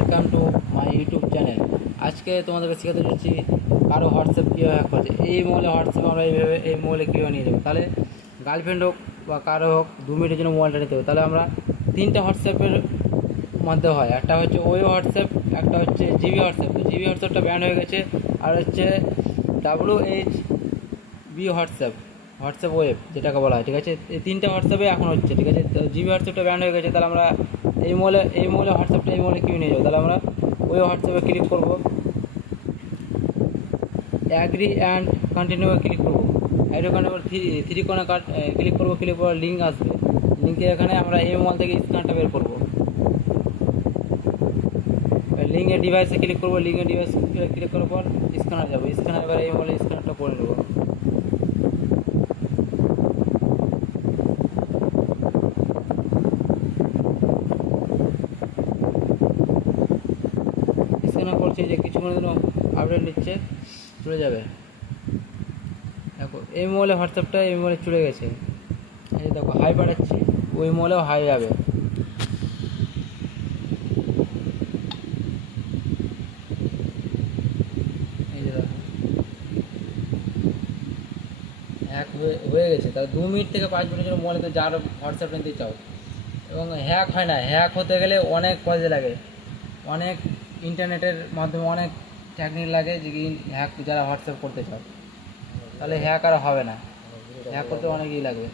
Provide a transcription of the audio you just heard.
Welcome to my YouTube channel. আজকে তোমাদেরকে শেখাতে যাচ্ছি কারো হোয়াটসঅ্যাপ কীভাবে হ্যাক করছে। এই মোবাইলে হোয়াটসঅ্যাপ আমরা এইভাবে এই মোবাইলে কীভাবে নিয়ে যাবো। তাহলে গার্লফ্রেন্ড হোক বা কারো হোক 2 মিনিটের জন্য মোবাইলটা নিতে হবে। তাহলে আমরা 3টে হোয়াটসঅ্যাপের মধ্যে হয়, একটা হচ্ছে ওই হোয়াটসঅ্যাপ, একটা হচ্ছে জিবি হোয়াটসঅ্যাপ। তো জিবি হোয়াটসঅ্যাপটা ব্যান্ড হয়ে গেছে, আর হচ্ছে WHB হোয়াটসঅ্যাপ, হোয়াটসঅ্যাপ ওয়েব যেটাকে বলা হয়। ঠিক আছে, এই 3টে হোয়াটসঅ্যাপে এখন হচ্ছে। ঠিক আছে, তো জিবি হোয়াটসঅ্যাপটা ব্যান্ড হয়ে গেছে। তাহলে আমরা এই মোবাইলে হোয়াটসঅ্যাপটা এই মোবাইলে কিনে নিয়ে যাবো। তাহলে আমরা ওই হোয়াটসঅ্যাপে ক্লিক করবো, অ্যাগ্রি অ্যান্ড কন্টিনিউ ক্লিক করবো। অ্যাগ্রি কন্টিনিউ থ্রি কোণে ক্লিক করবো। ক্লিক করার লিঙ্ক আসবে, লিঙ্কে এখানে আমরা এই মোবাইল থেকে স্ক্যানটা বের করবো। লিঙ্কের ডিভাইসে ক্লিক করবো, লিঙ্কের ডিভাইস ক্লিক করার পর স্ক্যানার যাবো। স্ক্যানার এবার এই মোবাইলে স্ক্যানারটা করে নেবো। স্ক্যানার করছে, যে কিছুক্ষণের জন্য আপডেট নিচ্ছে, চলে যাবে। দেখো এই মোবাইলে হোয়াটসঅ্যাপটা এই মোবাইলে চলে গেছে। এই যে দেখো হাই পাঠাচ্ছি, ওই মোবাইলেও হাই যাবে। এই যে দেখো হ্যাক হয়ে গেছে। তাহলে 2 মিনিট থেকে 5 মিনিটের জন্য মোবাইলে তো যার হোয়াটসঅ্যাপ নিতে চাও। এবং হ্যাক হয় না, হ্যাক হতে গেলে অনেক পয়সা লাগে, অনেক ইন্টারনেটের মাধ্যমে অনেক টেকনিক লাগে, যে কি হ্যাক যারা হোয়াটসঅ্যাপ করতে চাও। তাহলে হ্যাক আর হবে না, হ্যাক করতে অনেকই লাগবে।